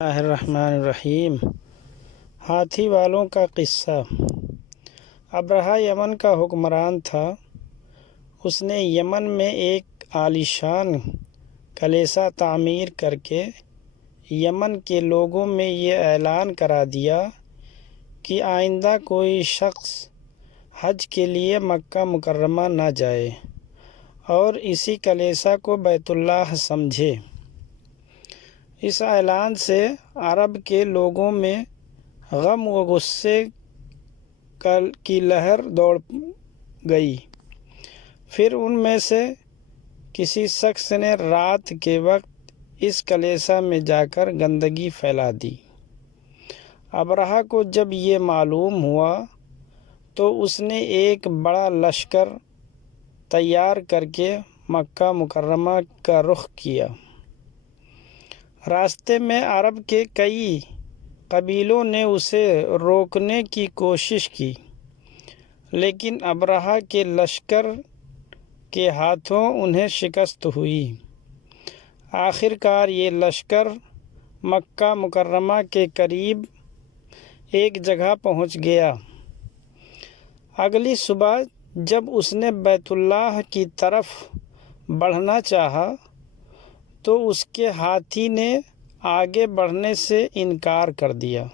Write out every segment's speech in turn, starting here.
اللہ الرحمن الرحیم۔ ہاتھی والوں کا قصہ۔ ابرہہ یمن کا حکمران تھا۔ اس نے یمن میں ایک عالیشان کلیسا تعمیر کر کے یمن کے لوگوں میں یہ اعلان کرا دیا کہ آئندہ کوئی شخص حج کے لیے مکہ مکرمہ نہ جائے اور اسی کلیسا کو بیت اللہ سمجھے۔ اس اعلان سے عرب کے لوگوں میں غم و غصے کی لہر دوڑ گئی۔ پھر ان میں سے کسی شخص نے رات کے وقت اس کلیسا میں جا کر گندگی پھیلا دی۔ ابرہہ کو جب یہ معلوم ہوا تو اس نے ایک بڑا لشکر تیار کر کے مکہ مکرمہ کا رخ کیا۔ راستے میں عرب کے کئی قبیلوں نے اسے روکنے کی کوشش کی، لیکن ابرہہ کے لشکر کے ہاتھوں انہیں شکست ہوئی۔ آخر کار یہ لشکر مکہ مکرمہ کے قریب ایک جگہ پہنچ گیا۔ اگلی صبح جب اس نے بیت اللہ کی طرف بڑھنا چاہا تو اس کے ہاتھی نے آگے بڑھنے سے انکار کر دیا۔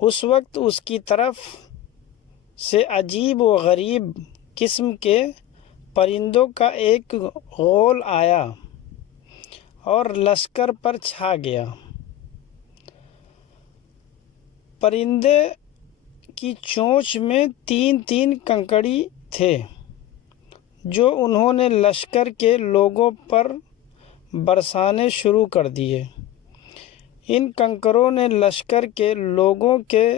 اس وقت اس کی طرف سے عجیب و غریب قسم کے پرندوں کا ایک غول آیا اور لشکر پر چھا گیا۔ پرندے کی چونچ میں تین کنکڑی تھے جو انہوں نے لشکر کے لوگوں پر برسانے شروع کر دیے۔ ان کنکروں نے لشکر کے لوگوں کے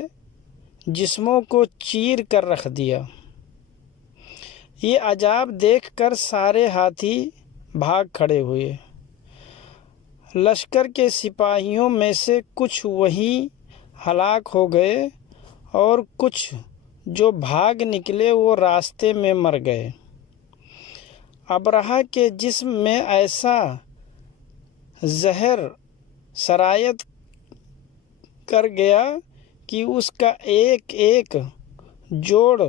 جسموں کو چیر کر رکھ دیا۔ یہ عجاب دیکھ کر سارے ہاتھی بھاگ کھڑے ہوئے۔ لشکر کے سپاہیوں میں سے کچھ وہیں ہلاک ہو گئے اور کچھ جو بھاگ نکلے وہ راستے میں مر گئے۔ ابرہہ کے جسم میں ایسا زہر سرایت کر گیا کہ اس کا ایک ایک جوڑ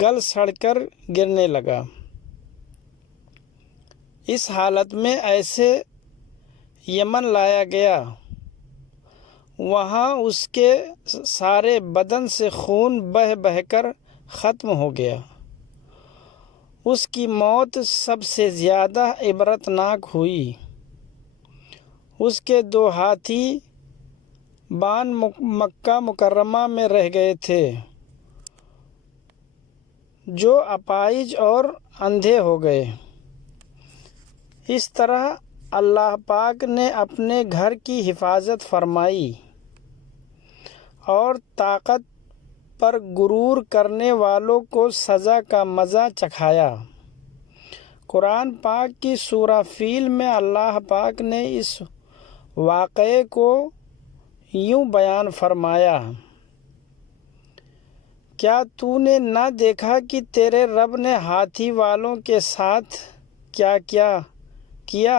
گل سڑ کر گرنے لگا۔ اس حالت میں اسے یمن لایا گیا۔ وہاں اس کے سارے بدن سے خون بہہ کر ختم ہو گیا۔ اس کی موت سب سے زیادہ عبرتناک ہوئی۔ اس کے 2 ہاتھی بان مکہ مکرمہ میں رہ گئے تھے جو اپاہج اور اندھے ہو گئے۔ اس طرح اللہ پاک نے اپنے گھر کی حفاظت فرمائی اور طاقت پر غرور کرنے والوں کو سزا کا مزہ چکھایا۔ قرآن پاک کی سورہ فیل میں اللہ پاک نے اس واقعے کو یوں بیان فرمایا: کیا تو نے نہ دیکھا کہ تیرے رب نے ہاتھی والوں کے ساتھ کیا کیا؟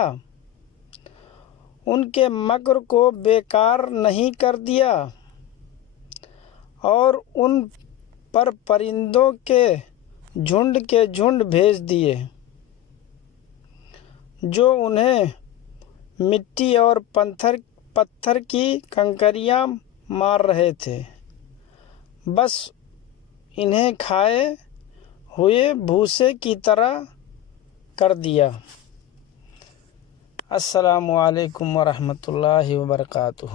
ان کے مکر کو بیکار نہیں کر دیا اور ان پر پرندوں کے جھنڈ بھیج دیے جو انہیں مٹی اور پتھر کی کنکریاں مار رہے تھے، بس انہیں کھائے ہوئے بھوسے کی طرح کر دیا۔ السلام علیکم ورحمۃ اللہ وبرکاتہ۔